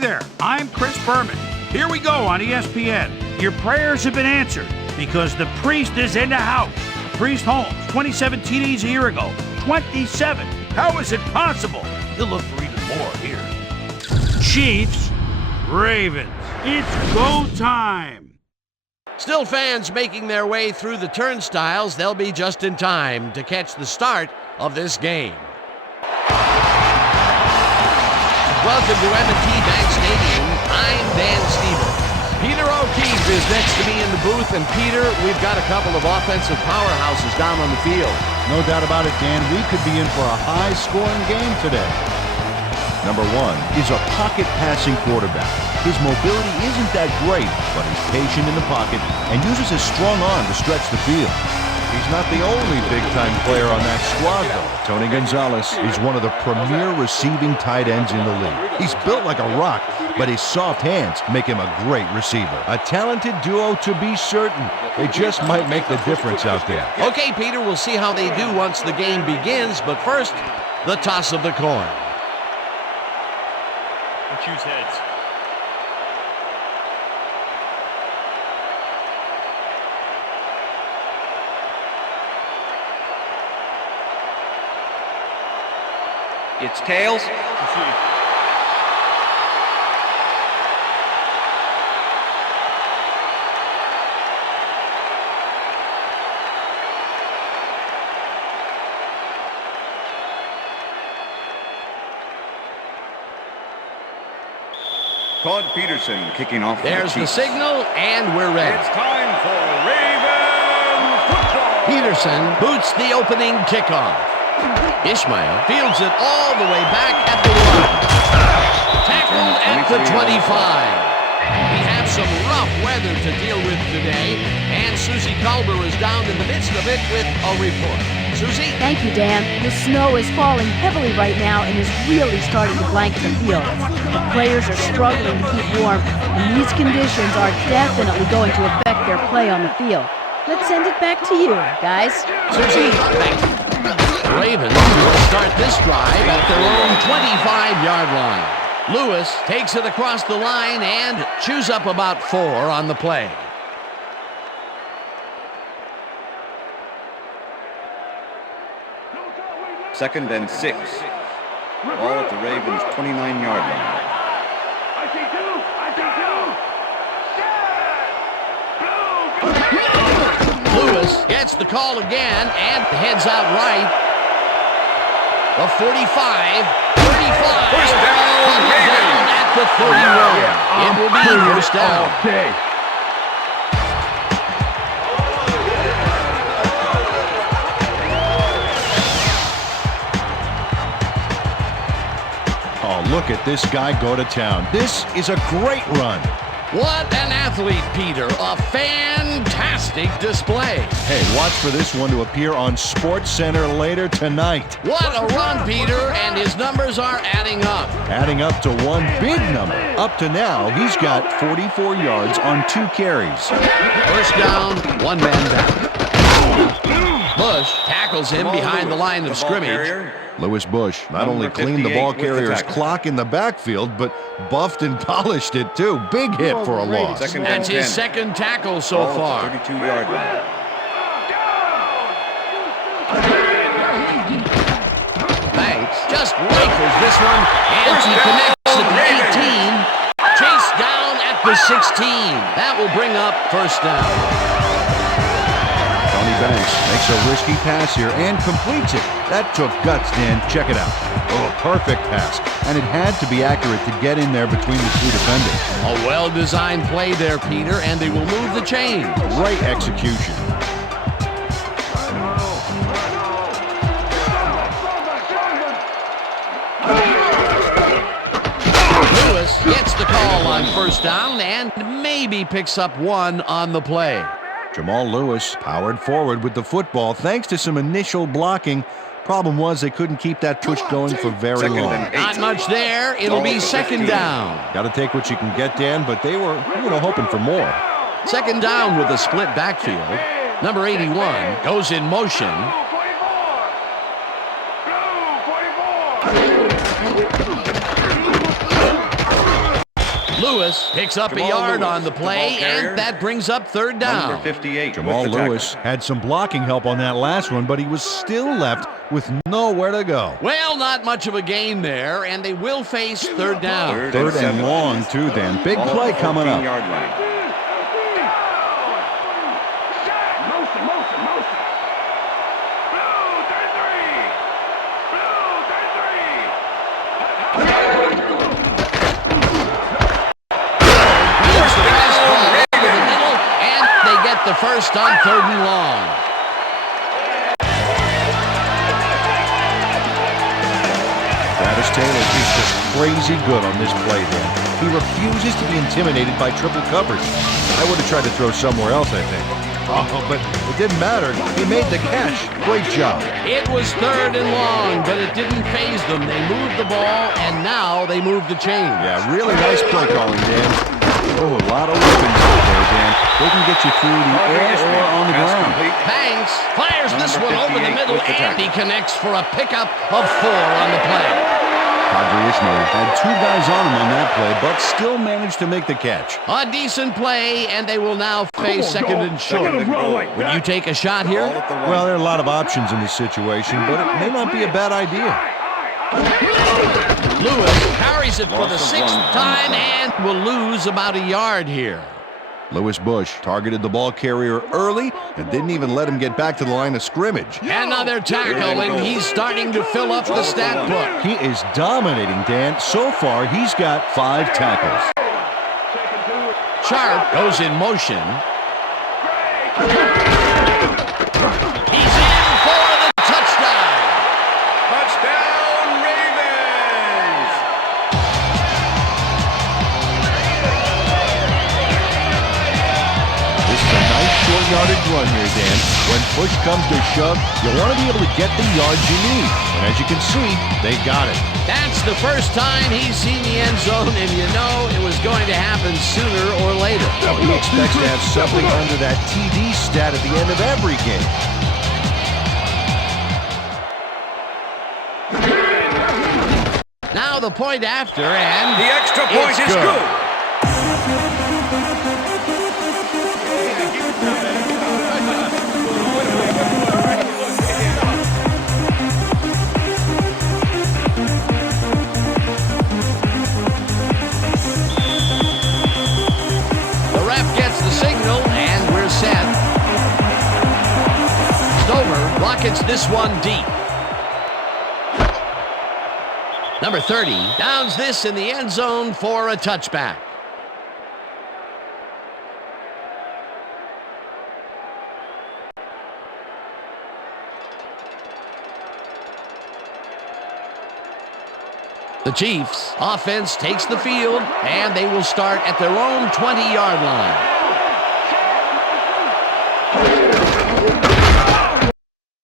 there, I'm Chris Berman. Here we go on ESPN. Your prayers have been answered because the priest is in the house. Priest Holmes, 27 TDs a year ago. 27. How is it possible? You'll look for even more here. Chiefs, Ravens. It's go time. Still fans making their way through the turnstiles. They'll be just in time to catch the start of this game. Welcome to M&T Bank Stadium. I'm Dan Stevens. Peter O'Keefe is next to me in the booth. And Peter, we've got a couple of offensive powerhouses down on the field. No doubt about it, Dan. We could be in for a high-scoring game today. Number one is a pocket passing quarterback. His mobility isn't that great, but he's patient in the pocket and uses his strong arm to stretch the field. He's not the only big-time player on that squad, though. Tony Gonzalez is one of the premier receiving tight ends in the league. He's built like a rock, but his soft hands make him a great receiver. A talented duo to be certain. They just might make the difference out there. Okay, Peter, we'll see how they do once the game begins, but first, the toss of the coin. And choose heads. It's tails. Todd Peterson kicking off. There's the signal, and we're ready. It's time for Raven football. Peterson boots the opening kickoff. Ishmael fields it all the way back at the 1. Tackled at the 25. We have some rough weather to deal with today, and Susie Culber is down in the midst of it with a report. Susie? Thank you, Dan. The snow is falling heavily right now and is really starting to blanket the field. The players are struggling to keep warm, and these conditions are definitely going to affect their play on the field. Let's send it back to you, guys. Susie, thank you. The Ravens will start this drive at their own 25-yard line. Lewis takes it across the line and chews up about 4 on the play. Second and 6. Ball at the Ravens' 29-yard line. Lewis gets the call again and heads out right. The 45, 35. First down, Down at the 31. It will be first down. Okay. Oh, look at this guy go to town. This is a great run. What an athlete, Peter. A fantastic display. Hey, watch for this one to appear on SportsCenter later tonight. What a run, Peter, and his numbers are adding up. Adding up to one big number. Up to now, he's got 44 yards on 2 carries. First down, 1 man down. Bush tackles him behind the line of scrimmage. Lewis Bush not only cleaned the ball carrier's clock in the backfield, but buffed and polished it too. Big hit for a loss. That's his second tackle so far. 32-yard line. Banks just rifles this one, and he connects at the 18. Chased down at the 16. That will bring up first down. Tony Banks makes a risky pass here and completes it. That took guts, Dan. Check it out. Oh, perfect pass. And it had to be accurate to get in there between the 2 defenders. A well-designed play there, Peter, and they will move the chain. Great execution. Lewis gets the call on first down and maybe picks up 1 on the play. Jamal Lewis powered forward with the football thanks to some initial blocking. Problem was they couldn't keep that push going for very long. Not much there. It'll be second down. Got to take what you can get, Dan, but they were, hoping for more. Second down with a split backfield. Number 81 goes in motion. Lewis picks up a yard on the play, and that brings up third down. Number 58. Jamal with the tackle. Lewis had some blocking help on that last one, but he was still left with nowhere to go. Well, not much of a gain there, and they will face third down. Third and long, too, Dan. Big play coming up. 14-yard line. The first on third and long. Travis Taylor is just crazy good on this play, Dan. He refuses to be intimidated by triple coverage. I would have tried to throw somewhere else, I think. Oh, but it didn't matter. He made the catch. Great job. It was third and long, but it didn't faze them. They moved the ball, and now they moved the chains. Yeah, really nice play calling, Dan. Oh, a lot of weapons out there, Dan. They can get you through the air or on the ground. Banks fires this one over the middle, and he connects for a pickup of 4 on the play. Kadri Ishmael had 2 guys on him on that play, but still managed to make the catch. A decent play, and they will now face second and short. Would you take a shot here? Well, there are a lot of options in this situation, but it may not be a bad idea. Lewis carries it for the 6th time and will lose about a yard here. Lewis Bush targeted the ball carrier early and didn't even let him get back to the line of scrimmage. Another tackle, and he's starting to fill up the stat book. He is dominating, Dan. So far, he's got 5 tackles. Sharp goes in motion. He's in for the touchdown. Touchdown, Ravens! This is a nice short yardage run here, Dan. When push comes to shove, you want to be able to get the yards you need. And as you can see, they got it. That's the first time he's seen the end zone, and you know it was going to happen sooner or later. He expects to have something under that TD stat at the end of every game. Now the point after, and The extra point it's is good. The ref gets the signal, and we're set. Stover rockets this one deep. Number 30 downs this in the end zone for a touchback. The Chiefs' offense takes the field, and they will start at their own 20-yard line.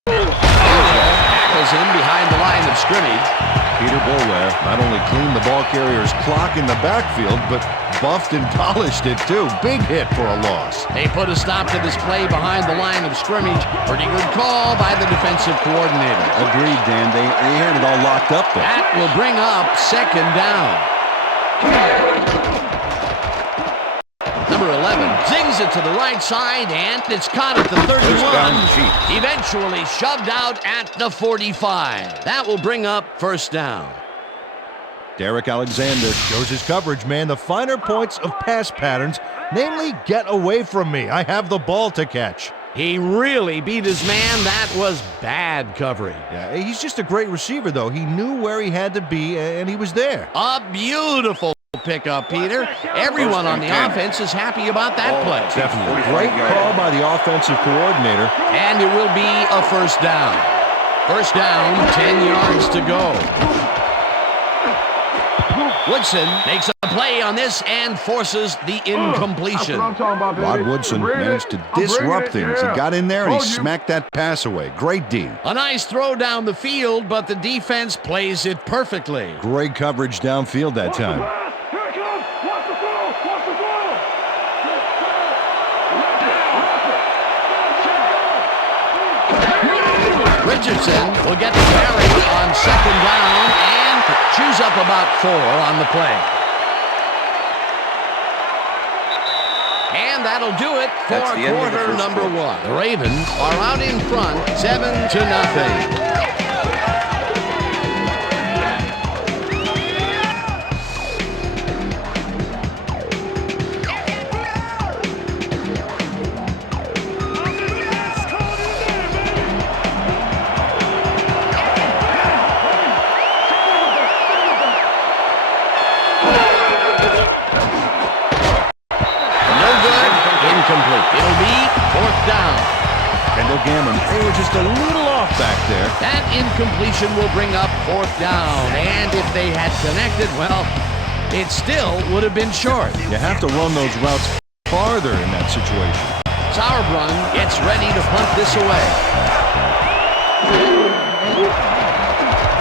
Tackles him behind the line of scrimmage. Peter Boulware not only cleaned the ball carrier's clock in the backfield, but buffed and polished it too. Big hit for a loss. They put a stop to this play behind the line of scrimmage. Pretty good call by the defensive coordinator. Agreed, Dan. They had it all locked up there. That will bring up second down. Number 11 zings it to the right side, and it's caught at the 31. Eventually shoved out at the 45. That will bring up first down. Derek Alexander shows his coverage, man. The finer points of pass patterns, namely, get away from me. I have the ball to catch. He really beat his man. That was bad coverage. Yeah, he's just a great receiver, though. He knew where he had to be, and he was there. A beautiful pickup, Peter. Everyone on the offense is happy about that play. Definitely. Great call by the offensive coordinator. And it will be a first down. First down, 10 yards to go. Woodson makes a play on this and forces the incompletion. Rod Woodson managed to disrupt things. He got in there and he smacked that pass away. Great D. A nice throw down the field, but the defense plays it perfectly. Great coverage downfield that time. Richardson will get the carry on second down and chews up about 4 on the play. And that'll do it for That's the end of the quarter first number quarter. one. The Ravens are out in front, 7-0. It'll be fourth down. Kendall Gammon, they were just a little off back there. That incompletion will bring up fourth down. And if they had connected, well, it still would have been short. You have to run those routes farther in that situation. Sauerbrunn gets ready to punt this away.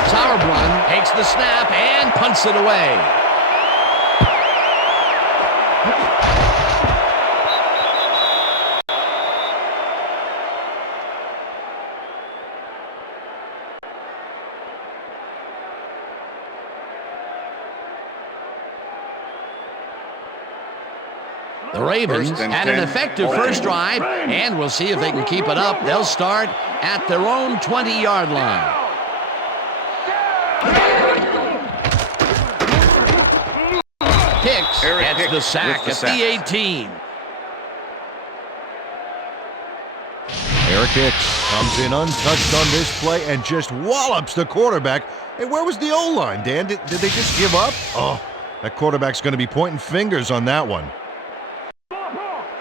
Sauerbrunn takes the snap and punts it away. The Ravens had an effective first drive, and we'll see if they can keep it up. They'll start at their own 20-yard line. Hicks gets the sack at the 18. Eric Hicks comes in untouched on this play and just wallops the quarterback. Hey, where was the O-line, Dan? Did they just give up? Oh, that quarterback's going to be pointing fingers on that one.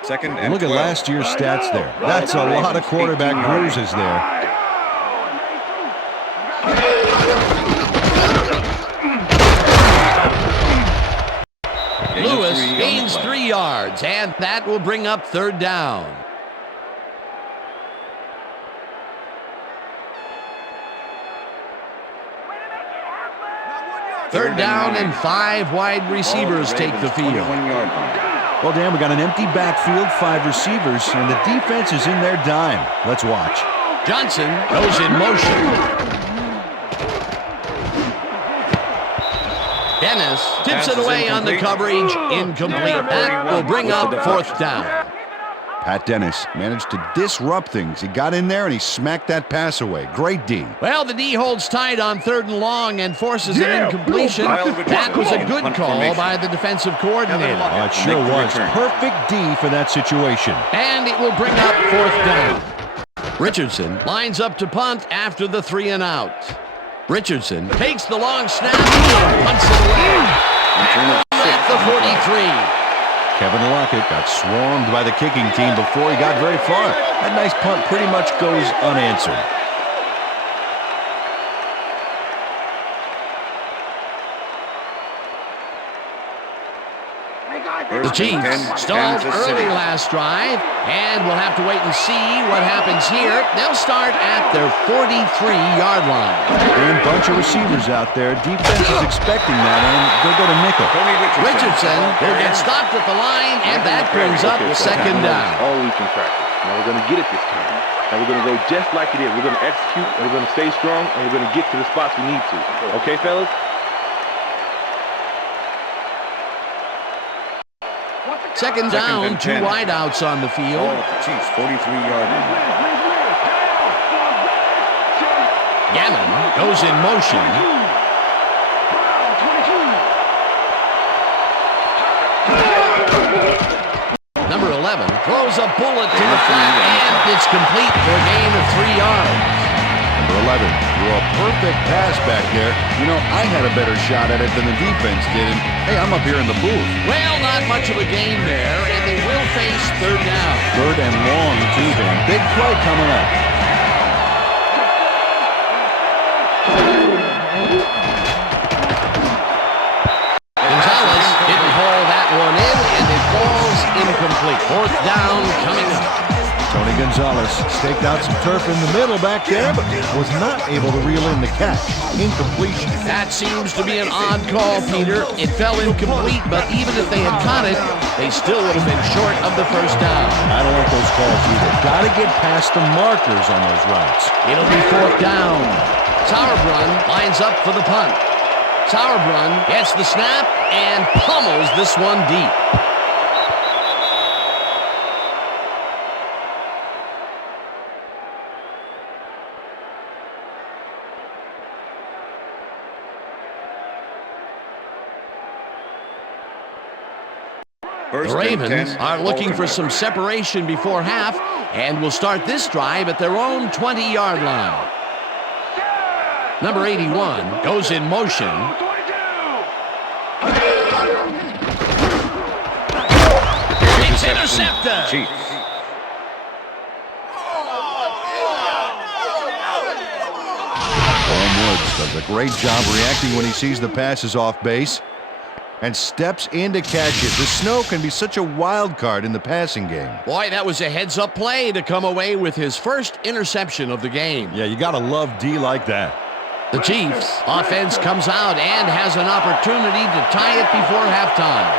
Second and Look at 12. last year's stats there. That's a lot of quarterback bruises there. Lewis gains 3 yards, and that will bring up third down. Third down and 5 wide receivers take the field. 21-yard line. Well, Dan, we got an empty backfield, 5 receivers, and the defense is in their dime. Let's watch. Johnson goes in motion. Dennis tips it away on the coverage. Incomplete. That will bring up fourth down. Pat Dennis managed to disrupt things. He got in there and he smacked that pass away. Great D. Well, the D holds tight on third and long and forces an incompletion. That was a good call by the defensive coordinator. Oh, it sure was. Perfect D for that situation. And it will bring up fourth down. Richardson lines up to punt after the 3 and out. Richardson takes the long snap and punts it away. At the 43. Kevin Lockett got swarmed by the kicking team before he got very far. That nice punt pretty much goes unanswered. The Chiefs stalled early last drive, and we'll have to wait and see what happens here. They'll start at their 43-yard line. And a bunch of receivers out there. Defense is expecting that, and they'll go to nickel. Richardson will get stopped at the line, and that brings up second down. All week in practice. Now we're going to get it this time. Now we're going to go just like it is. We're going to execute, and we're going to stay strong, and we're going to get to the spots we need to. Okay, fellas? Second down, 2 wideouts on the field. Ball at the Chiefs, 43-yard line. Gammon goes in motion. Number 11 throws a bullet to the flat, and it's complete for a gain of 3 yards. Number 11 threw a perfect pass back there. You know, I had a better shot at it than the defense did, and hey, I'm up here in the booth. Well, not much of a gain there, and they will face third down. Third and long, too, Dan. Big play coming up. Gonzalez didn't haul that one in, and it falls incomplete. Fourth down coming up. Tony Gonzalez staked out some turf in the middle back there, but was not able to reel in the catch. Incompletion. That seems to be an odd call, Peter. It fell incomplete, but even if they had caught it, they still would have been short of the first down. I don't like those calls either. Got to get past the markers on those routes. It'll be fourth down. Sauerbrunn lines up for the punt. Sauerbrunn gets the snap and pummels this one deep. The Ravens are looking for some separation before half and will start this drive at their own 20-yard line. Number 81 goes in motion. It's intercepted. Chiefs. Woods does a great job reacting when he sees the passes off base and steps in to catch it. The snow can be such a wild card in the passing game. Boy, that was a heads-up play to come away with his first interception of the game. Yeah, you got to love D like that. The Chiefs offense comes out and has an opportunity to tie it before halftime.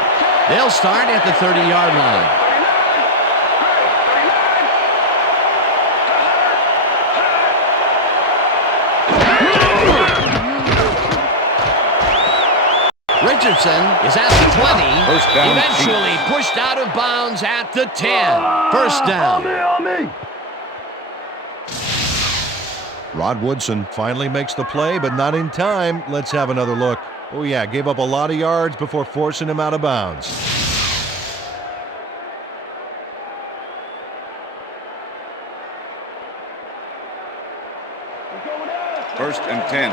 They'll start at the 30-yard line. Richardson is at the 20, First down, eventually pushed out of bounds at the 10. First down. Rod Woodson finally makes the play, but not in time. Let's have another look. Oh yeah, gave up a lot of yards before forcing him out of bounds. First and 10.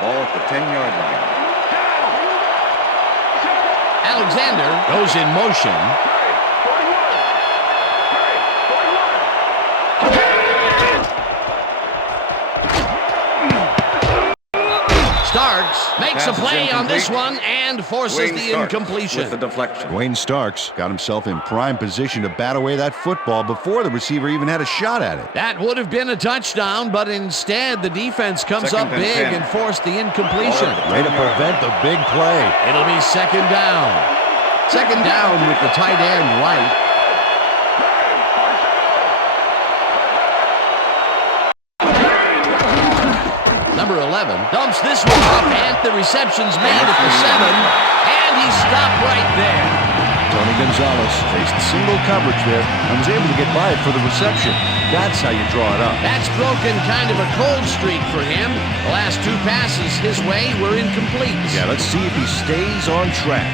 Ball at the 10-yard line. Alexander goes in motion. Starks makes a play on this one and forces the incompletion. With the deflection. Wayne Starks got himself in prime position to bat away that football before the receiver even had a shot at it. That would have been a touchdown, but instead the defense comes Second up and big 10. and forced the incompletion. Way to prevent the big play. It'll be second down. Second down with the tight end right. Number 11 dumps this one off, and the reception's made at the 7, and he's stopped right there. Tony Gonzalez faced single coverage there and was able to get by it for the reception. That's how you draw it up. That's broken kind of a cold streak for him. The last two passes his way were incomplete. Yeah, let's see if he stays on track.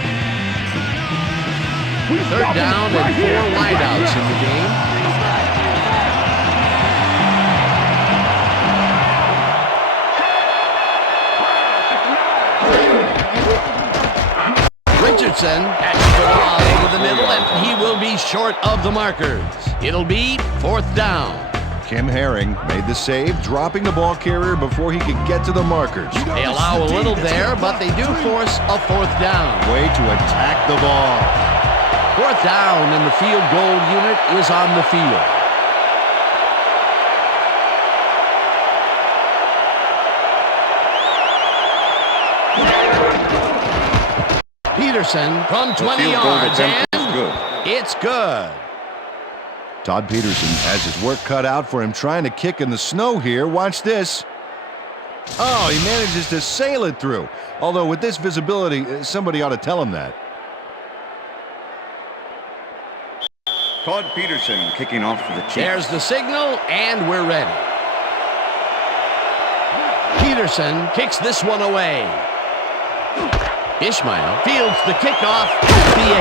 Third down and 4 wideouts in the game. Richardson catches the ball over the middle, and he will be short of the markers. It'll be fourth down. Kim Herring made the save, dropping the ball carrier before he could get to the markers. They allow a little there, but they do force a fourth down. Way to attack the ball. Fourth down, and the field goal unit is on the field. Peterson from 20 yards, and it's good. Todd Peterson has his work cut out for him trying to kick in the snow here. Watch this. Oh, he manages to sail it through. Although with this visibility, somebody ought to tell him that. Todd Peterson kicking off for the Chiefs. There's the signal, and we're ready. Peterson kicks this one away. Ishmael fields the kickoff at the 8.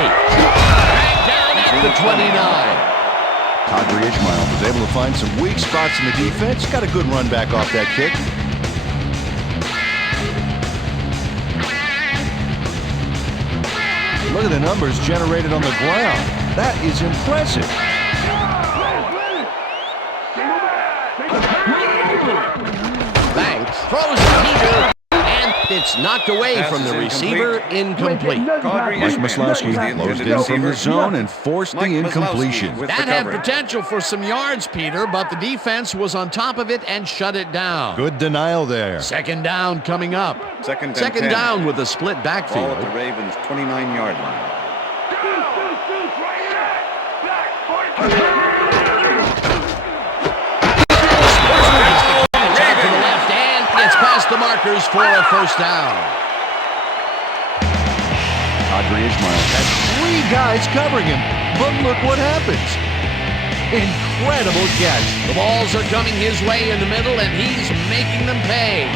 Dragged down at the 29. Kadri Ishmael was able to find some weak spots in the defense. Got a good run back off that kick. Look at the numbers generated on the ground. That is impressive. Banks throws a heater, and it's knocked away from the receiver, incomplete. Mike Maslowski closed in from the zone and forced the incompletion. That had potential for some yards, Peter, but the defense was on top of it and shut it down. Good denial there. Second down coming up. Second down with a split Ball backfield. at the Ravens' 29-yard line. To the left, and gets past the markers for a first down. Kadri Ishmael had 3 guys covering him, but look what happens. Incredible catch. The balls are coming his way in the middle, and he's making them pay.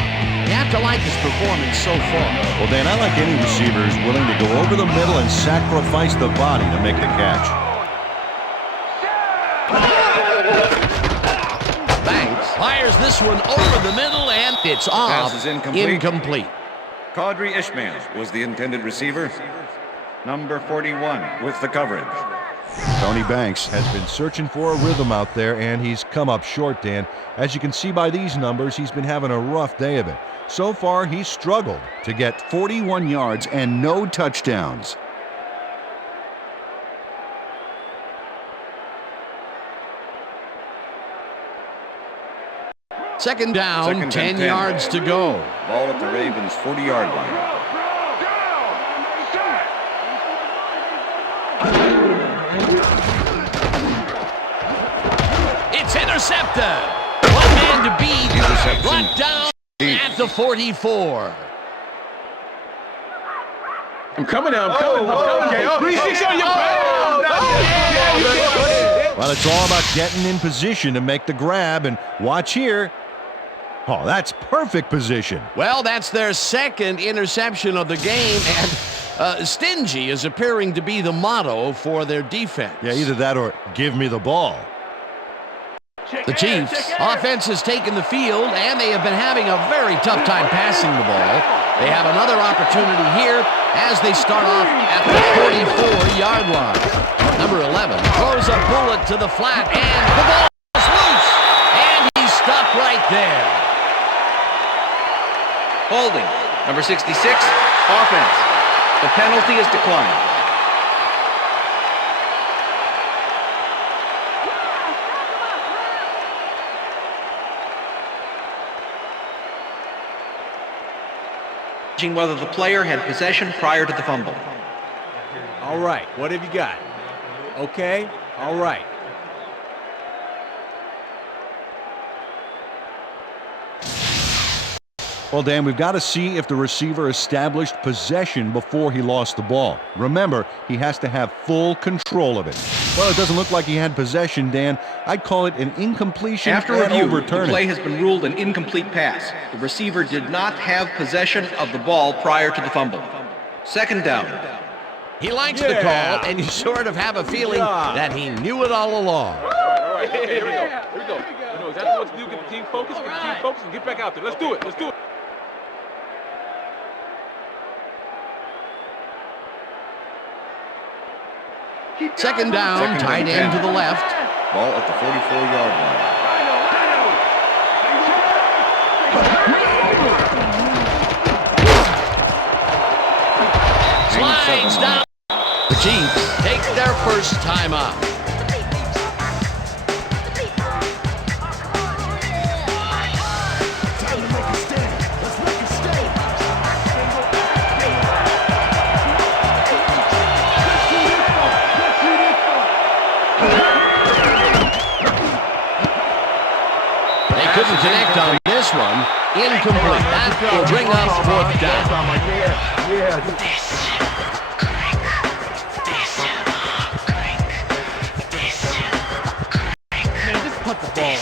You have to like his performance so far. Well, Dan, I like any receiver who's willing to go over the middle and sacrifice the body to make the catch. Banks fires this one over the middle, and it's off. Pass is incomplete. Incomplete. Qadri Ishmael was the intended receiver. Number 41 with the coverage. Tony Banks has been searching for a rhythm out there, and he's come up short, Dan. As you can see by these numbers, he's been having a rough day of it. So far, he's struggled to get 41 yards and no touchdowns. Second down, 10 yards to go. Ball at the Ravens' 40-yard line. It's intercepted. One man to beat. Brought down at the 44. I'm coming now. I'm coming. Okay. 3-6 on your Well, it's all about getting in position to make the grab, and watch here. Oh, that's perfect position. Well, that's their second interception of the game, and stingy is appearing to be the motto for their defense. Yeah, either that or give me the ball. The Chiefs' offense has taken the field, and they have been having a very tough time passing the ball. They have another opportunity here as they start off at the 44-yard line. Number 11 throws a bullet to the flat, and the ball is loose, and he's stuck right there. Holding. Number 66, offense. The penalty is declined. Whether the player had possession prior to the fumble. All right, what have you got? Okay, all right. Well, Dan, we've got to see if the receiver established possession before he lost the ball. Remember, he has to have full control of it. Well, it doesn't look like he had possession, Dan. I'd call it an incompletion After and review, overturn the it. play has been ruled an incomplete pass. The receiver did not have possession of the ball prior to the fumble. Second down. He likes the call, and you sort of have a feeling that he knew it all along. All right. Hey, here we go. Here we go. You know exactly what to do. Get the team focused. Get the team focused, and get back out there. Let's do it. Let's do it. Second down, tight end to the left. Ball at the 44-yard line. Slides down. The Chiefs take their first time out. Couldn't connect on this one. Incomplete. That will bring up fourth down. Man, just put the ball.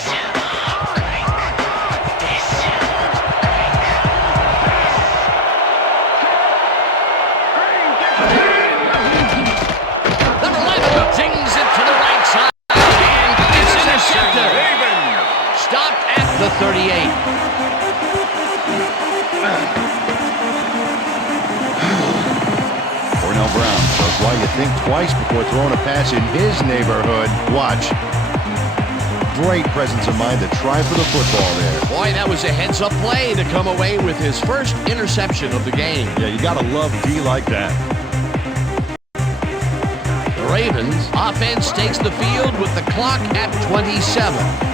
Number 11 dings it to the right side, and it's intercepted. Stopped at the 38. Cornell Brown shows why you think twice before throwing a pass in his neighborhood. Watch. Great presence of mind to try for the football there. Boy, that was a heads-up play to come away with his first interception of the game. Yeah, you got to love D like that. The Ravens offense takes the field with the clock at 27.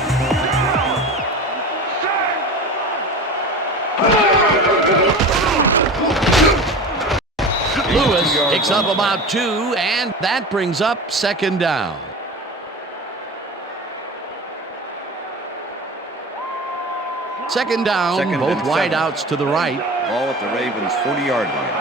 Lewis picks up about 2, and that brings up second down. Second down, both wideouts to the right. Ball at the Ravens' 40-yard line.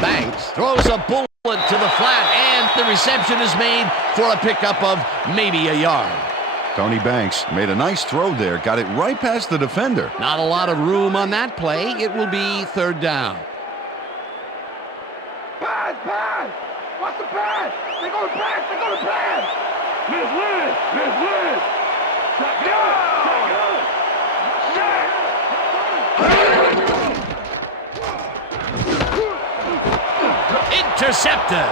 Banks throws a bullet to the flat, and the reception is made for a pickup of maybe a yard. Tony Banks made a nice throw there, got it right past the defender. Not a lot of room on that play. It will be third down. Pass, pass! What's the pass? They're going to pass, they're going to pass! Miss Liz! Miss Liz! Intercepted.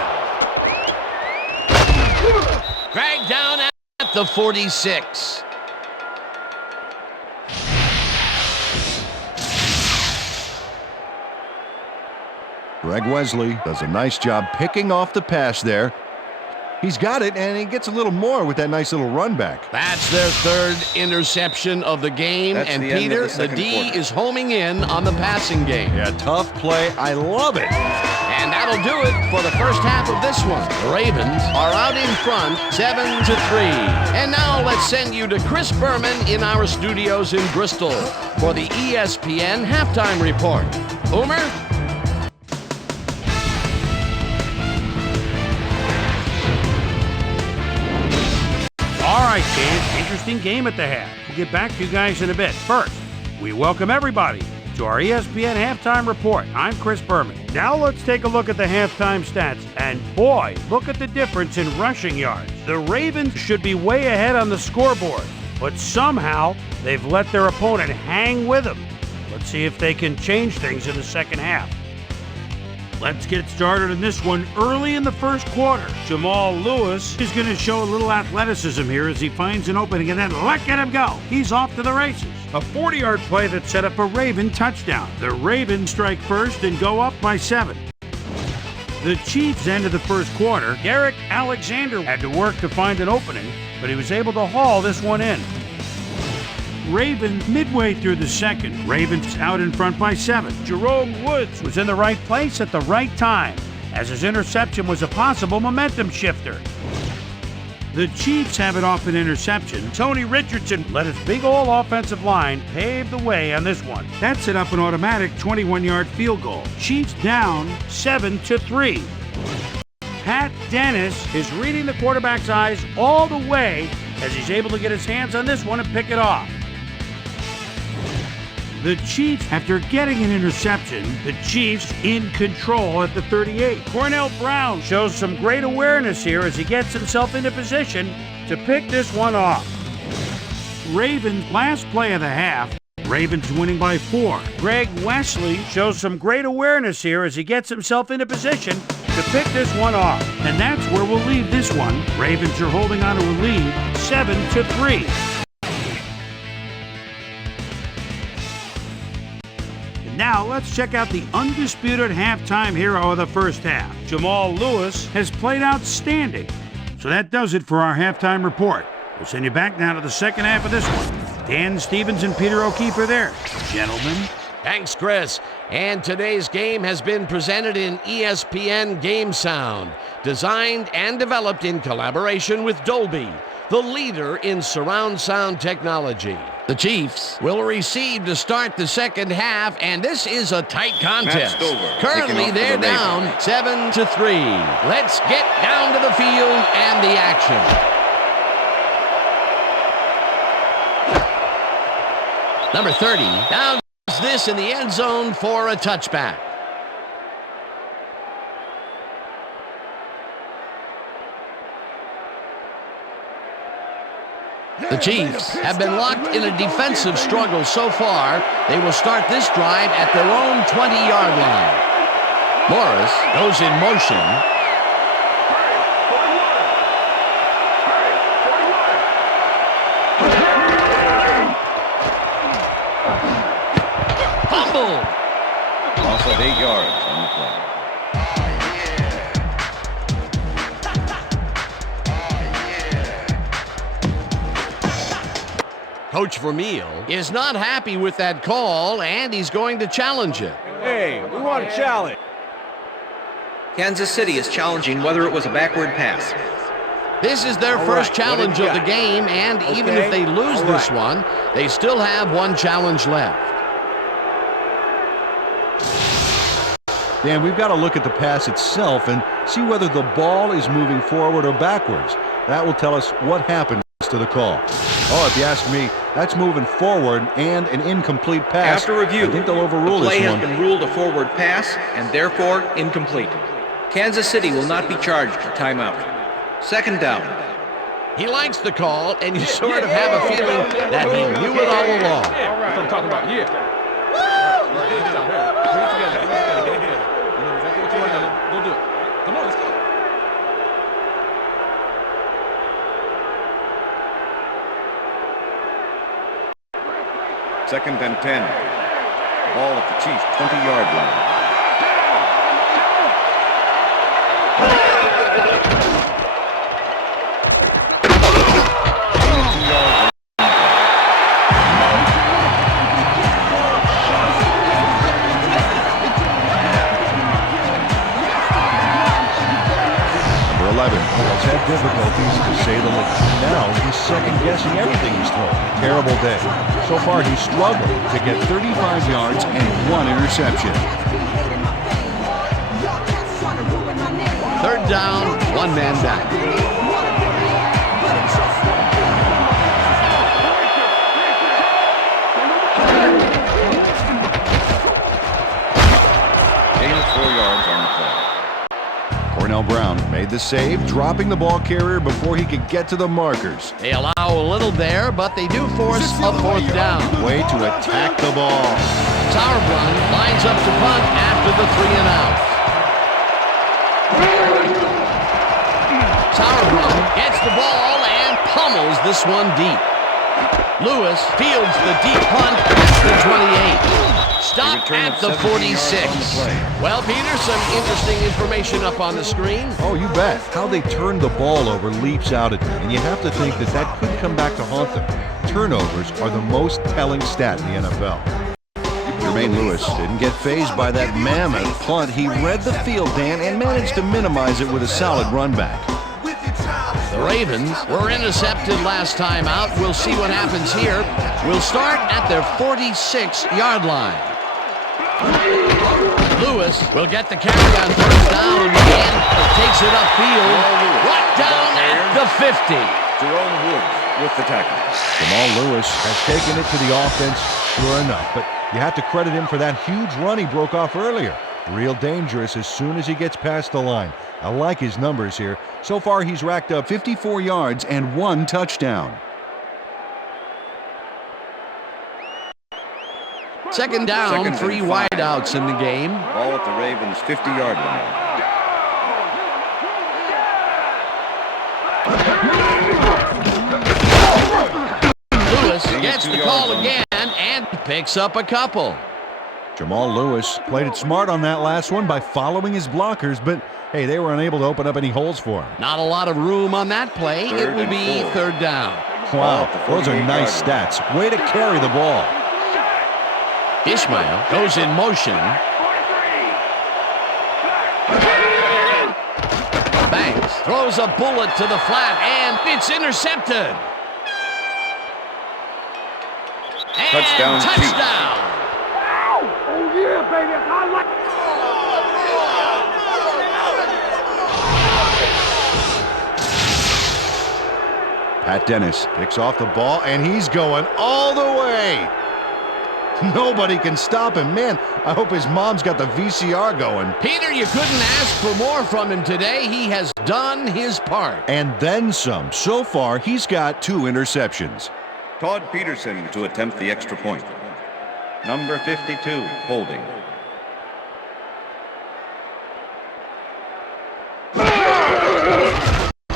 Dragged down at the 46. Greg Wesley does a nice job picking off the pass there. He's got it, and he gets a little more with that nice little run back. That's their third interception of the game. That's and the end Peter, of the the second D quarter. is homing in on the passing game. Yeah, tough play. I love it. And that'll do it for the first half of this one. The Ravens are out in front, 7-3. And now let's send you to Chris Berman in our studios in Bristol for the ESPN halftime report. Boomer? All right, kids, interesting game at the half. We'll get back to you guys in a bit. First, we welcome everybody to our ESPN halftime report. I'm Chris Berman. Now let's take a look at the halftime stats. And boy, look at the difference in rushing yards. The Ravens should be way ahead on the scoreboard, but somehow they've let their opponent hang with them. Let's see if they can change things in the second half. Let's get started in this one early in the first quarter. Jamal Lewis is going to show a little athleticism here as he finds an opening and then let him go. He's off to the races. A 40-yard play that set up a Raven touchdown. The Ravens strike first and go up by 7. The Chiefs ended the first quarter. Derek Alexander had to work to find an opening, but he was able to haul this one in. Ravens midway through the second. Ravens out in front by 7. Jerome Woods was in the right place at the right time, as his interception was a possible momentum shifter. The Chiefs have it off an interception. Tony Richardson let his big old offensive line pave the way on this one. That set up an automatic 21-yard field goal. Chiefs down 7-3. Pat Dennis is reading the quarterback's eyes all the way as he's able to get his hands on this one and pick it off. The Chiefs, after getting an interception, the Chiefs in control at the 38. Cornell Brown shows some great awareness here as he gets himself into position to pick this one off. Ravens last play of the half. Ravens winning by 4. Greg Wesley shows some great awareness here as he gets himself into position to pick this one off. And that's where we'll leave this one. Ravens are holding on to a lead 7-3. Now let's check out the undisputed halftime hero of the first half. Jamal Lewis has played outstanding. So that does it for our halftime report. We'll send you back now to the second half of this one. Dan Stevens and Peter O'Keefe are there. Gentlemen. Thanks, Chris. And today's game has been presented in ESPN Game Sound, designed and developed in collaboration with Dolby, the leader in surround sound technology. The Chiefs will receive to start the second half, and this is a tight contest. Currently, they're down 7-3. Let's get down to the field and the action. Number 30 down this in the end zone for a touchback. The Chiefs have been locked in a defensive struggle so far. They will start this drive at their own 20-yard line. Morris goes in motion. Fumble. Loss of 8 yards on the play. Coach Vermeil is not happy with that call, and he's going to challenge it. Hey, we want a challenge. Kansas City is challenging whether it was a backward pass. This is their first challenge of the game, and even if they lose this one, they still have one challenge left. Dan, we've got to look at the pass itself and see whether the ball is moving forward or backwards. That will tell us what happens to the call. Oh, if you ask me, that's moving forward and an incomplete pass. After review, I think they'll overrule the play this has one. been ruled a forward pass and therefore incomplete. Kansas City will not be charged a timeout. Second down. He likes the call, and you sort of have a feeling that he knew it all along. That's what I'm talking about, yeah. Go do it. Come on, let's go. Second and 10. Ball at the Chiefs' 20-yard line. Number 11 has had difficulties to say the least. Now he's second-guessing everything he's thrown. Terrible day. So far, he's struggled to get 35 yards and 1 interception. Third down, one man down. Gain of 4 yards on the play. Cornell Brown made the save, dropping the ball carrier before he could get to the markers. They allow a little there, but they do force a fourth down. Way to attack the ball. Sauerbrunn lines up to punt after the 3-and-out. Sauerbrunn gets the ball and pummels this one deep. Lewis fields the deep punt at the 28. Stop at the 46. Well, Peter, some interesting information up on the screen. Oh, you bet. How they turned the ball over leaps out at me, and you have to think that that could come back to haunt them. Turnovers are the most telling stat in the NFL. Jermaine Lewis didn't get fazed by that mammoth punt. He read the field, Dan, and managed to minimize it with a solid run back. The Ravens were intercepted last time out. We'll see what happens here. We'll start at their 46-yard line. Lewis will get the carry on first down and takes it upfield. Right down at the 50. Jerome Woods with the tackle. Jamal Lewis has taken it to the offense, sure enough, but you have to credit him for that huge run he broke off earlier. Real dangerous as soon as he gets past the line. I like his numbers here. So far, he's racked up 54 yards and 1 touchdown. Second down, 3 wideouts in the game. Ball at the Ravens' 50-yard line. Lewis gets the call again and picks up a couple. Jamal Lewis played it smart on that last one by following his blockers, but hey, they were unable to open up any holes for him. Not a lot of room on that play. It will be third down. Wow, those are nice stats. Way to carry the ball. Ishmael goes in motion. Banks throws a bullet to the flat, and it's intercepted. And Touchdown, touchdown. Oh, yeah, baby. I like Pat Dennis picks off the ball, and he's going all the way. Nobody can stop him. Man, I hope his mom's got the VCR going. Peter, you couldn't ask for more from him today. He has done his part. And then some. So far, he's got 2 interceptions. Todd Peterson to attempt the extra point. Number 52, holding.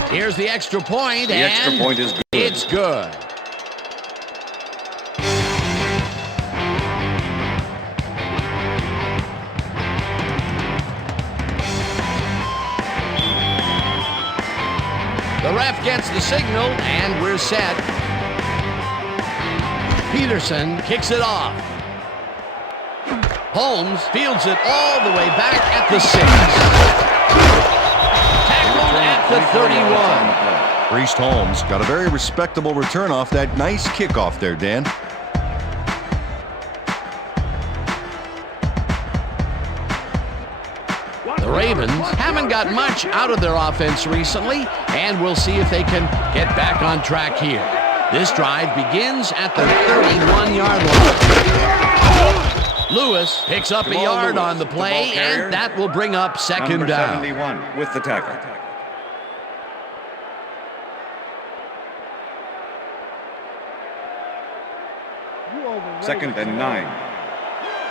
Here's the extra point, The extra point is good. It's good. The ref gets the signal, and we're set. Peterson kicks it off. Holmes fields it all the way back at the 6. Tackled at the 31. Priest Holmes got a very respectable return off that nice kickoff there, Dan. The Ravens haven't got much out of their offense recently, and we'll see if they can get back on track here. This drive begins at the 31-yard line. Lewis picks up a yard on the play, and that will bring up second down. Number 71 with the tackle. Second and 9.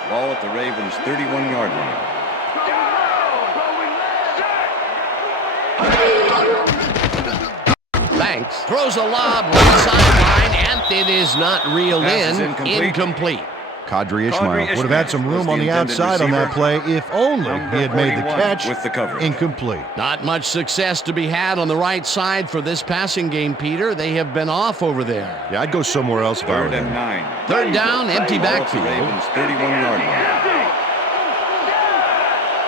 Ball at the Ravens' 31-yard line. Banks throws a lob right sideline, and it is not reeled Pass is in. Incomplete. Kadri Ishmael would have had some room on the outside on that play if only he had made the catch. With the coverage. Incomplete. Not much success to be had on the right side for this passing game, Peter. They have been off over there. Yeah, I'd go somewhere else if I were Third and there. 9. Third down, empty Ball at the backfield. Ravens' 31-yard line.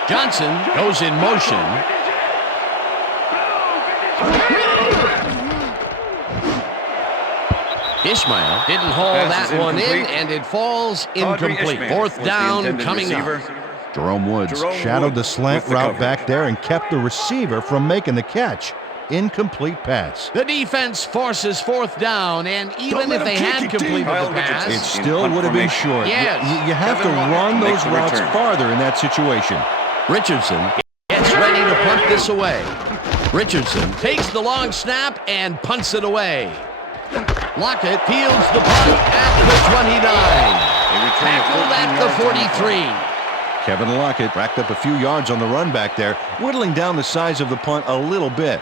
Johnson goes in motion. Ishmael didn't haul Pass that is one in, incomplete. and it falls incomplete. Ishmael Fourth was the down intended coming receiver. up. Jerome Woods shadowed the slant route back there and kept the receiver from making the catch. Incomplete pass. The defense forces fourth down, and even if they had completed the pass, It still would have been short. Yes. You have to run those routes farther in that situation. Richardson gets ready to punt this away. Richardson takes the long snap and punts it away. Lockett fields the punt at the 29. Tackled at the 43. Kevin Lockett racked up a few yards on the run back there, whittling down the size of the punt a little bit.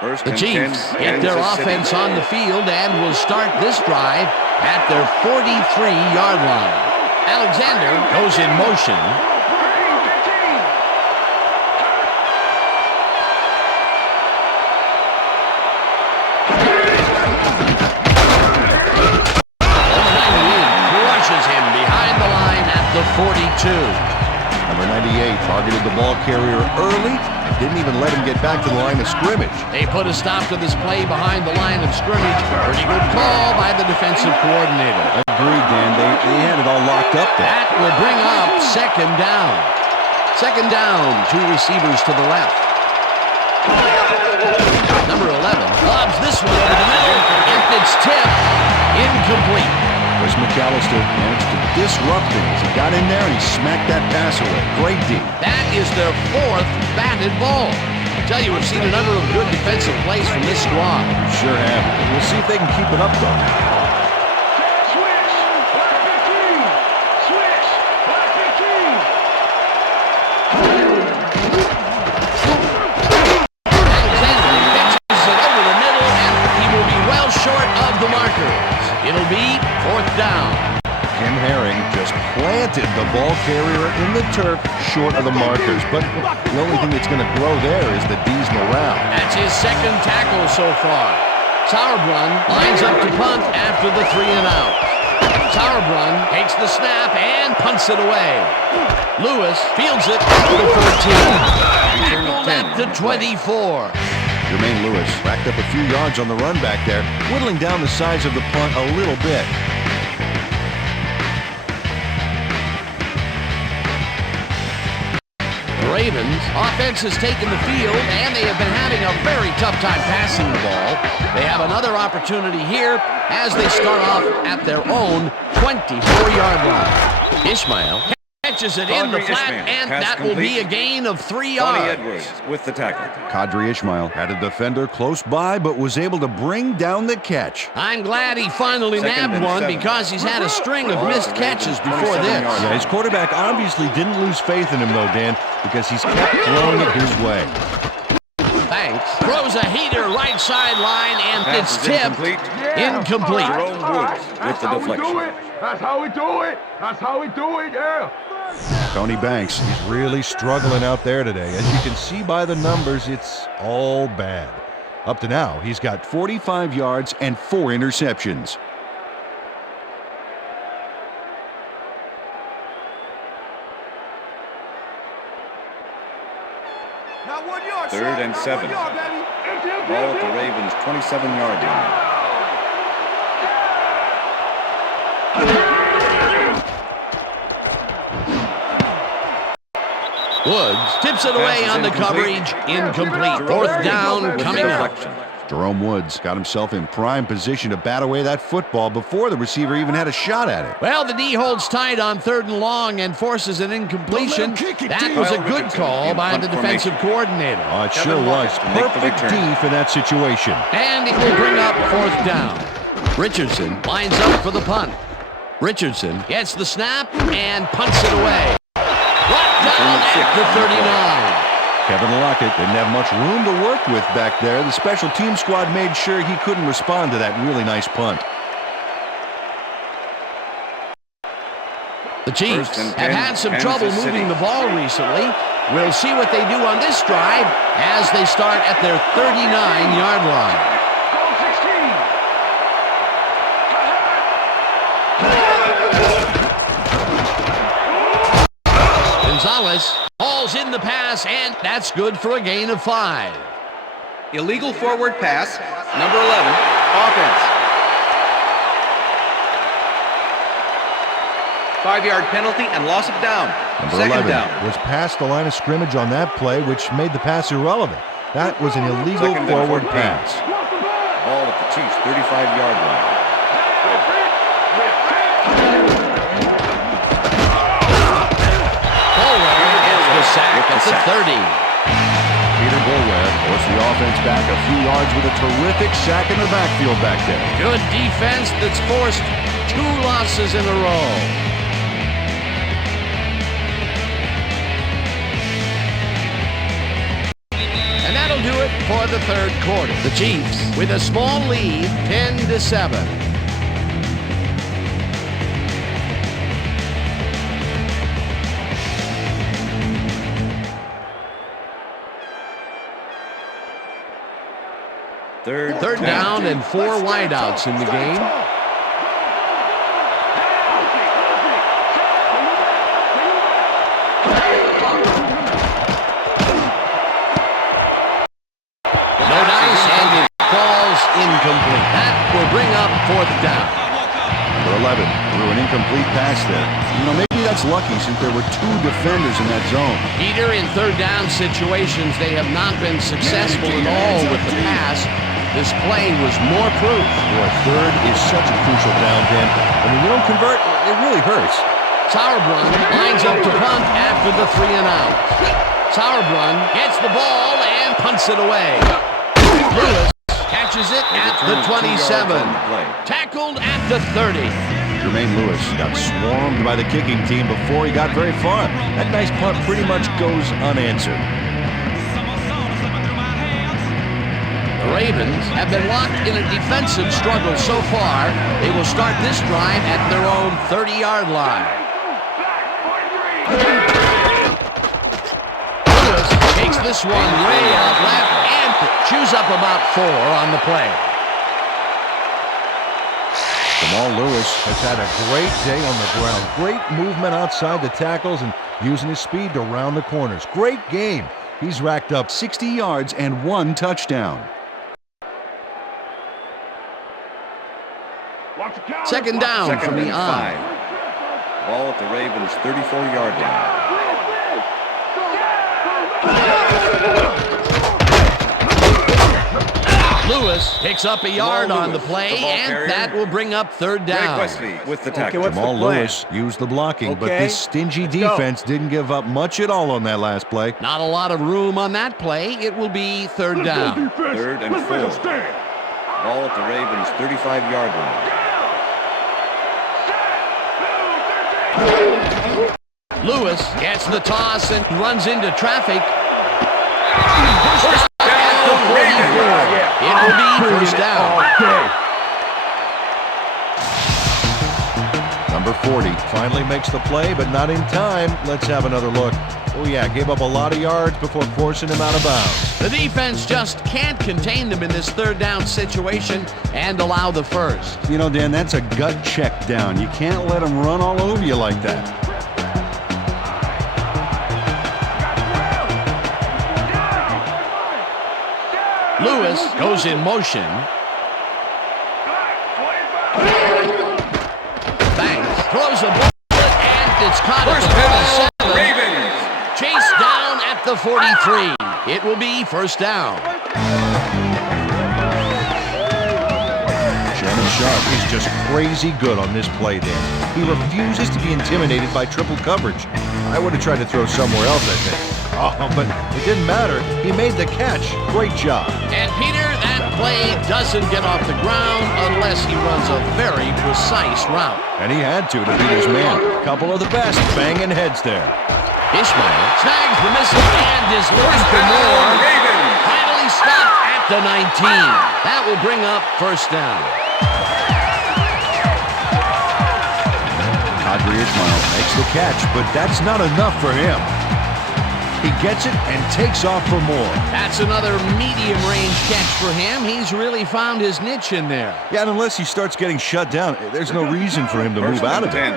First The and Chiefs 10, get their Kansas City. offense on the field and will start this drive at their 43-yard line. Alexander goes in motion. Crushes him behind the line at the 42. Number 98 targeted the ball carrier early and didn't even let him get back to the line of scrimmage. They put a stop to this play behind the line of scrimmage. Pretty good call by the defensive coordinator. Agreed, Dan. They had it all locked up there. That will bring up second down. Second down, two receivers to the left. Number 11 lobs this one over the middle, and it's tipped. Incomplete. Chris McAllister managed to disrupt it as he got in there and he smacked that pass away. Great D. That is their fourth batted ball. I tell you, we've seen a number of good defensive plays from this squad. Sure have. We'll see if they can keep it up, though. It'll be fourth down. Kim Herring just planted the ball carrier in the turf short of the markers. But the only thing that's going to grow there is the D's morale. That's his second tackle so far. Sauerbrunn lines up to punt after the 3 and out. Sauerbrunn takes the snap and punts it away. Lewis fields it at the 14. Tackled at the 24. Jermaine Lewis racked up a few yards on the run back there, whittling down the size of the punt a little bit. The Ravens offense has taken the field, and they have been having a very tough time passing the ball. They have another opportunity here as they start off at their own 24-yard line. Ishmael catches it in the flat, and that will be a gain of 3 yards. Edwards with the tackle. Kadri Ishmael had a defender close by, but was able to bring down the catch. I'm glad he finally Second nabbed and one 7. because he's had a string of missed catches before this. Yeah, his quarterback obviously didn't lose faith in him, though, Dan, because he's kept throwing it his way. Banks throws a heater right sideline, and Pass it's is tipped. Incomplete. Jerome Woods with the deflection. That's how we do it. That's how we do it, yeah. Tony Banks is really struggling out there today. As you can see by the numbers, it's all bad. Up to now, he's got 45 yards and 4 interceptions. Third and 7. Ball at the Ravens' 27-yard line. Woods tips it away on the coverage. Incomplete. Fourth down coming up. Jerome Woods got himself in prime position to bat away that football before the receiver even had a shot at it. Well, the D holds tight on 3rd and long and forces an incompletion. That was a good call by the defensive coordinator. Oh, it sure was. Perfect D for that situation. And it will bring up 4th down. Richardson lines up for the punt. Richardson gets the snap and punts it away. Brought down at the 39. Kevin Lockett didn't have much room to work with back there. The special team squad made sure he couldn't respond to that really nice punt. The Chiefs have had some trouble moving the ball recently. We'll see what they do on this drive as they start at their 39-yard line. Gonzalez hauls in the pass, and that's good for a gain of 5. Illegal forward pass, number 11, offense. 5-yard penalty and loss of down. Number Second 11 down. was past the line of scrimmage on that play, which made the pass irrelevant. That was an illegal Second and forward 14. pass. Ball at the Chiefs' 35-yard line. Sack at the 30. Peter Boulware forced the offense back a few yards with a terrific sack in the backfield back there. Good defense that's forced 2 losses in a row. And that'll do it for the 3rd quarter. The Chiefs with a small lead, 10-7. Third down and 4 wideouts in the game. No dice, and it falls incomplete. That will bring up 4th down. Number 11 threw an incomplete pass there. You know, maybe that's lucky since there were 2 defenders in that zone. Peter, in 3rd down situations, they have not been successful at all with the pass. This play was more proof. Boy, 3rd is such a crucial down, Dan. I mean, you don't convert, it really hurts. Sauerbrunn lines up to punt after the 3 and out. Sauerbrunn gets the ball and punts it away. Lewis catches it at the 27. Tackled at the 30. Jermaine Lewis got swarmed by the kicking team before he got very far. That nice punt pretty much goes unanswered. The Ravens have been locked in a defensive struggle so far. They will start this drive at their own 30-yard line. Lewis takes this one way out left and chews up about 4 on the play. Jamal Lewis has had a great day on the ground. Great movement outside the tackles and using his speed to round the corners. Great game. He's racked up 60 yards and 1 touchdown. Second down from the I. Ball at the Ravens' 34-yard line. Lewis picks up a yard on the play, and that will bring up 3rd down. With the tackle. Jamal Lewis used the blocking, but this stingy defense didn't give up much at all on that last play. Not a lot of room on that play. It will be 3rd down. 3rd and 4. Ball at the Ravens' 35-yard line. Lewis gets the toss and runs into traffic. It will be 1st down. Number 40 finally makes the play, but not in time. Let's have another look. Oh yeah, gave up a lot of yards before forcing him out of bounds. The defense just can't contain them in this 3rd down situation and allow the 1st. You know, Dan, that's a gut check down. You can't let him run all over you like that. Lewis goes in motion. Banks throws a bullet, and it's caught at the 47. Chased down 43. It will be first down. Shannon Sharp is just crazy good on this play, Dan. He refuses to be intimidated by triple coverage. I would have tried to throw somewhere else, I think. Oh, but it didn't matter. He made the catch. Great job. And Peter, that play doesn't get off the ground unless he runs a very precise route. And he had to beat his man. Couple of the best banging heads there. Ishmael snags the missile and is looking for more. Finally stopped at the 19. That will bring up first down. Kadri Ishmael makes the catch, but that's not enough for him. He gets it and takes off for more. That's another medium-range catch for him. He's really found his niche in there. Yeah, and unless he starts getting shut down, there's no reason for him to move out of it. 10.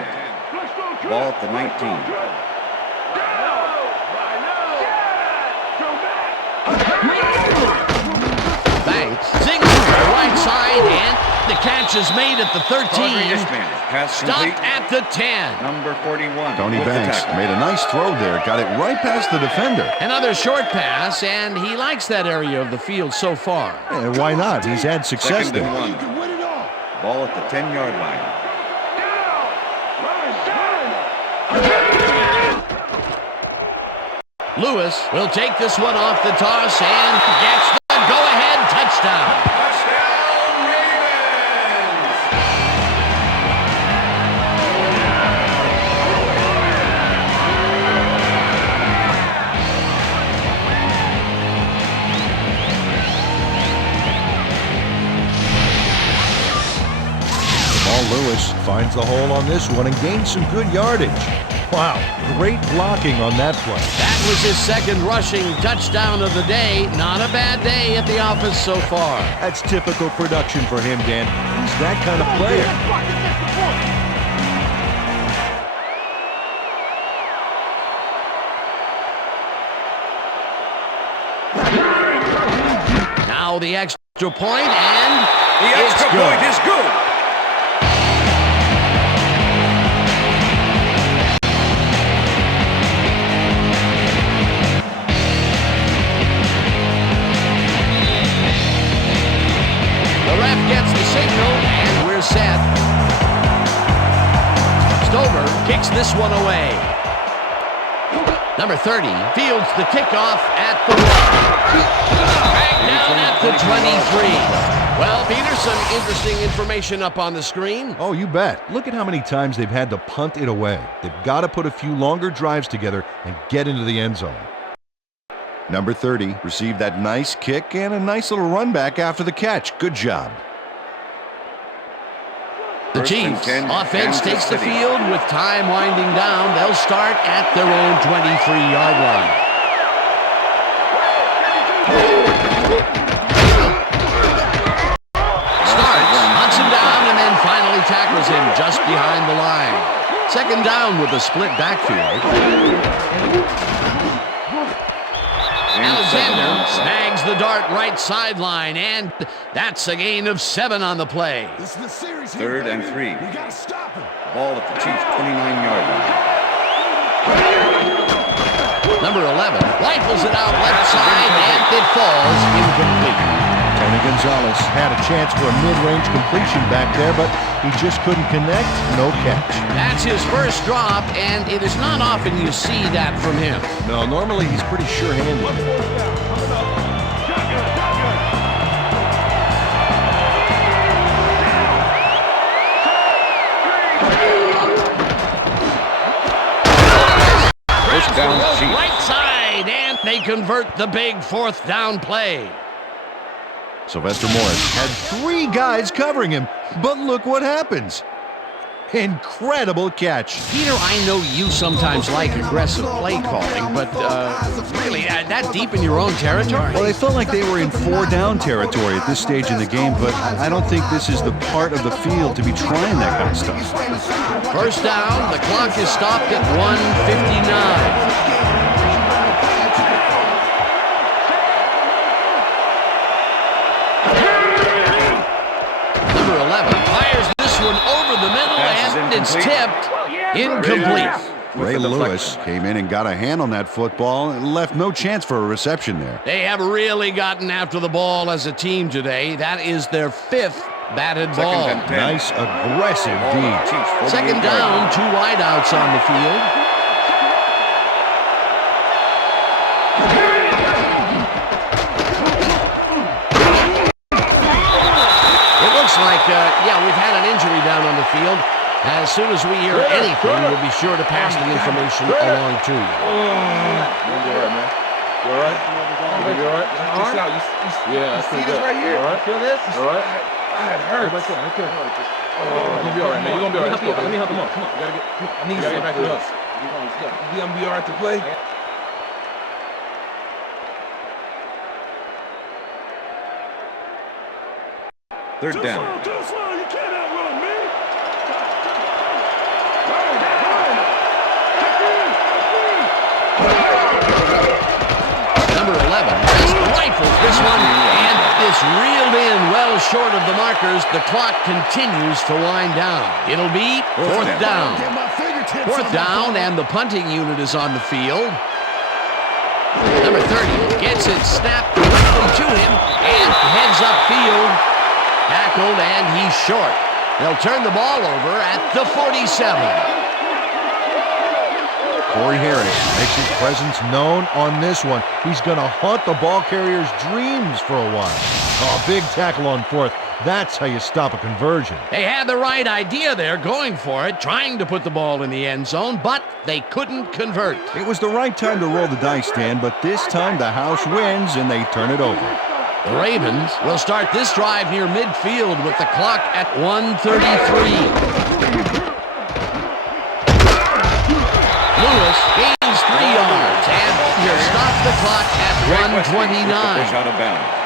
Ball at the 19. Banks sings to the right side, and the catch is made at the 13. Stopped at the 10. Number 41. Tony Banks made a nice throw there. Got it right past the defender. Another short pass, and he likes that area of the field so far. And why not? He's had success Second there. and 1. Ball at the 10-yard line. Lewis will take this one off the toss and gets the go-ahead touchdown. Lewis finds the hole on this one and gains some good yardage. Wow, great blocking on that play. That was his second rushing touchdown of the day. Not a bad day at the office so far. That's typical production for him, Dan. He's that kind of player. Now the extra point, and the extra point is good. Gets the signal, and we're set. Stover kicks this one away. Number 30 fields the kickoff at the 1. Back down at the 23. Well, Peter, some interesting information up on the screen. Oh, you bet. Look at how many times they've had to punt it away. They've got to put a few longer drives together and get into the end zone. Number 30 received that nice kick and a nice little run back after the catch. Good job. The Chiefs offense takes the field with time winding down. They'll start at their own 23-yard line. Starts, hunts him down, and then finally tackles him just behind the line. Second down with a split backfield. Alexander snags the dart right sideline, and that's a gain of 7 on the play. Third and 3. Ball at the Chiefs' 29-yard line. Number 11 rifles it out left side, and it falls incomplete. Tony Gonzalez had a chance for a mid-range completion back there, but he just couldn't connect. No catch. That's his first drop, and it is not often you see that from him. No, normally he's pretty sure-handed. Down right side, and they convert the big fourth down play. Sylvester Morris had 3 guys covering him, but look what happens. Incredible catch. Peter, I know you sometimes like aggressive play calling, but really, that deep in your own territory? Well, they felt like they were in 4-down territory at this stage in the game, but I don't think this is the part of the field to be trying that kind of stuff. First down, the clock is stopped at 1:59. Number 11 fires this one over the middle, and it's tipped incomplete. Ray Lewis came in and got a hand on that football and left no chance for a reception there. They have really gotten after the ball as a team today. That is their 5th batted ball. Nice aggressive D. Second down, 2 wideouts on the field. It looks like, we've had an injury down on the field. As soon as we hear anything, we'll be sure to pass the information along to you. You'll be all right, man. You all right? You all right? Yeah, I see this right here. All right. Feel this? All right. It hurts. You're gonna be all right, man. You're gonna be all right. Let me help him. Come on. I need you to get back to us. You gonna be all right to play? Third down. Number 11 just rifles this one, and this reeled in well short of the markers. The clock continues to wind down. It'll be 4th down. 4th down, and the punting unit is on the field. Number 30 gets it snapped directly to him and heads upfield. Tackled, and he's short. They'll turn the ball over at the 47. Corey Harris makes his presence known on this one. He's going to haunt the ball carrier's dreams for a while. Oh, big tackle on 4th. That's how you stop a conversion. They had the right idea there, going for it, trying to put the ball in the end zone, but they couldn't convert. It was the right time to roll the dice, Dan, but this time the house wins and they turn it over. The Ravens will start this drive near midfield with the clock at 1:33. Lewis gains 3 yards, and he'll stop the clock at 1:29. Push out of bounds.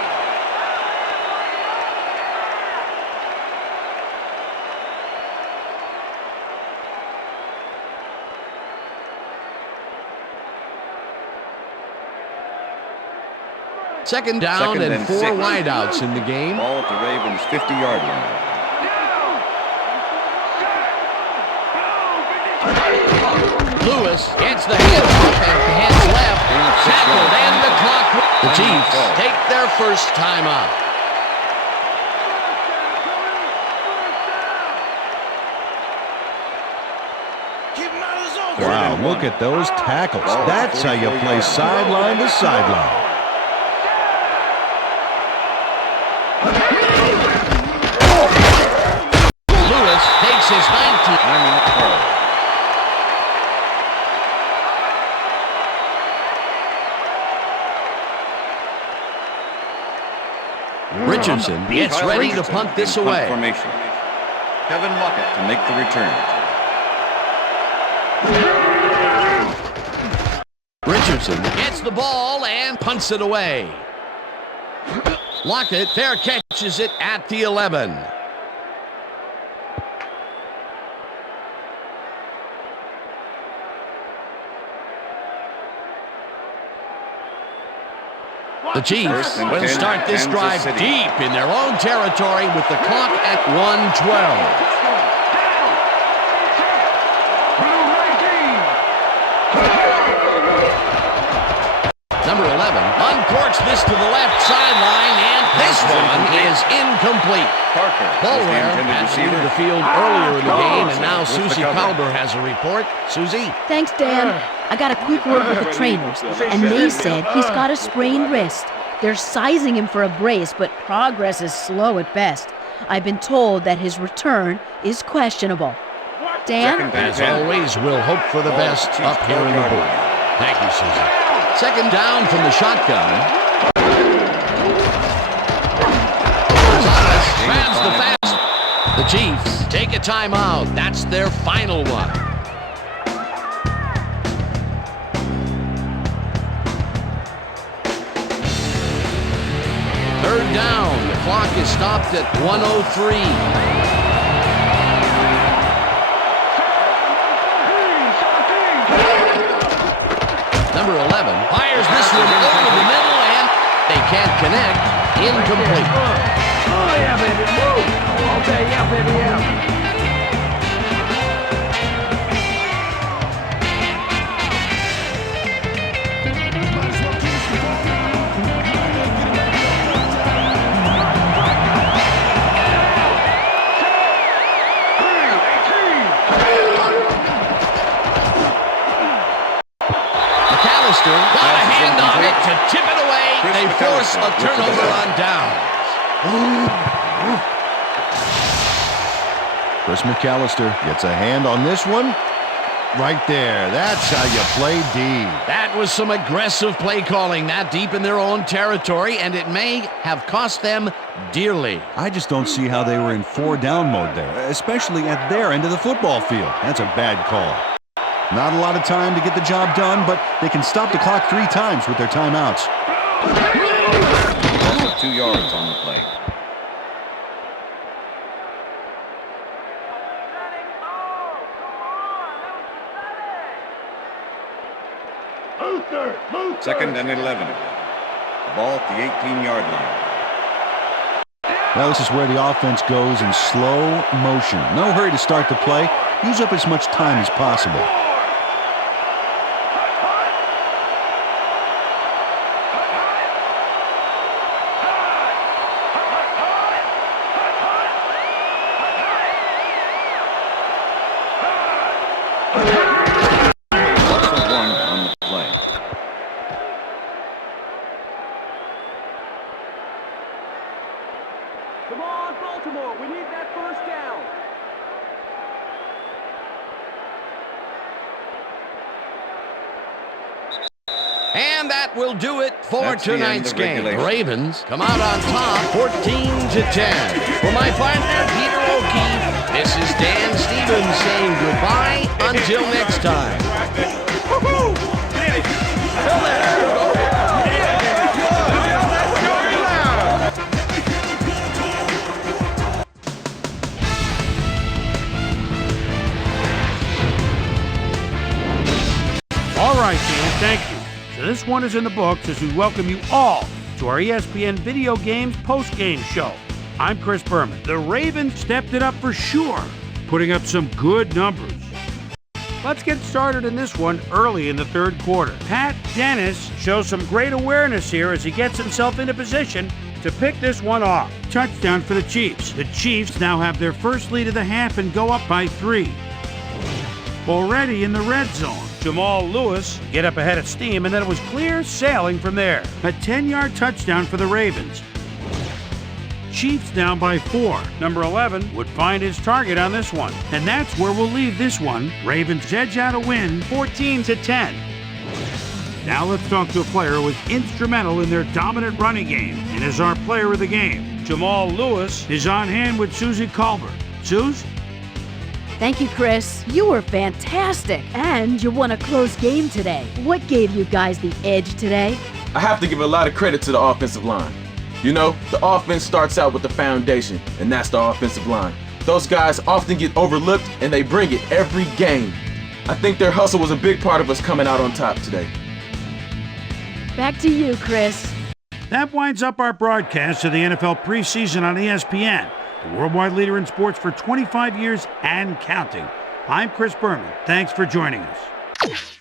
Second down and 4 wideouts in the game. Ball at the Ravens' 50-yard line. Lewis gets the handoff and heads left. Tackled, and the clock. The Chiefs take their first timeout. Wow, look at those tackles. That's how you play sideline to sideline. Lewis takes his 19th. Richardson gets ready to punt this away. Formation. Kevin Luckett to make the return. Richardson gets the ball and punts it away. Lockett there catches it at the 11. The Chiefs will start this drive deep in their own territory with the clock at 1:12. Number 11 uncorks this to the left sideline, and this one is incomplete. Boulware has entered the field earlier in the game, and now Susie Calber has a report. Susie? Thanks, Dan. I got a quick word with the trainers, and they said he's got a sprained wrist. They're sizing him for a brace, but progress is slow at best. I've been told that his return is questionable. Dan? As always, we'll hope for the best up here in the booth. Thank you, Susie. Second down from the shotgun. Gonzalez grabs the fast. The Chiefs take a timeout. That's their final one. Third down. The clock is stopped at 1:03. Number 11 fires this one over the middle, and they can't connect. Incomplete. Oh, yeah, baby, move. Okay, yeah, baby, yeah. a turnover on downs. Chris McAllister gets a hand on this one. Right there. That's how you play D. That was some aggressive play calling that deep in their own territory, and it may have cost them dearly. I just don't see how they were in 4-down mode there, especially at their end of the football field. That's a bad call. Not a lot of time to get the job done, but they can stop the clock 3 times with their timeouts. Loss of 2 yards on the play. Second and 11. Ball at the 18-yard line. Now this is where the offense goes in slow motion. No hurry to start the play. Use up as much time as possible. Loss of 1 on the play. Come on, Baltimore. We need that first down. And that will do it for That's the end tonight's of game. The regulation. Ravens come out on top 14-10. For my partner, Peter O'Keefe, this is Dan Stevens saying goodbye until next time. All right, Dan, thank you. So this one is in the books as we welcome you all to our ESPN Video Games post-game show. I'm Chris Berman. The Ravens stepped it up for sure, putting up some good numbers. Let's get started in this one early in the third quarter. Pat Dennis shows some great awareness here as he gets himself into position to pick this one off. Touchdown for the Chiefs. The Chiefs now have their first lead of the half and go up by 3. Already in the red zone, Jamal Lewis get up ahead of steam, and then it was clear sailing from there. A 10-yard touchdown for the Ravens. Chiefs down by 4. Number 11 would find his target on this one. And that's where we'll leave this one. Ravens edge out a win 14-10. Now let's talk to a player who was instrumental in their dominant running game and is our player of the game. Jamal Lewis is on hand with Susie Colbert. Suze? Thank you, Chris. You were fantastic. And you won a close game today. What gave you guys the edge today? I have to give a lot of credit to the offensive line. You know, the offense starts out with the foundation, and that's the offensive line. Those guys often get overlooked, and they bring it every game. I think their hustle was a big part of us coming out on top today. Back to you, Chris. That winds up our broadcast of the NFL preseason on ESPN, the worldwide leader in sports for 25 years and counting. I'm Chris Berman. Thanks for joining us.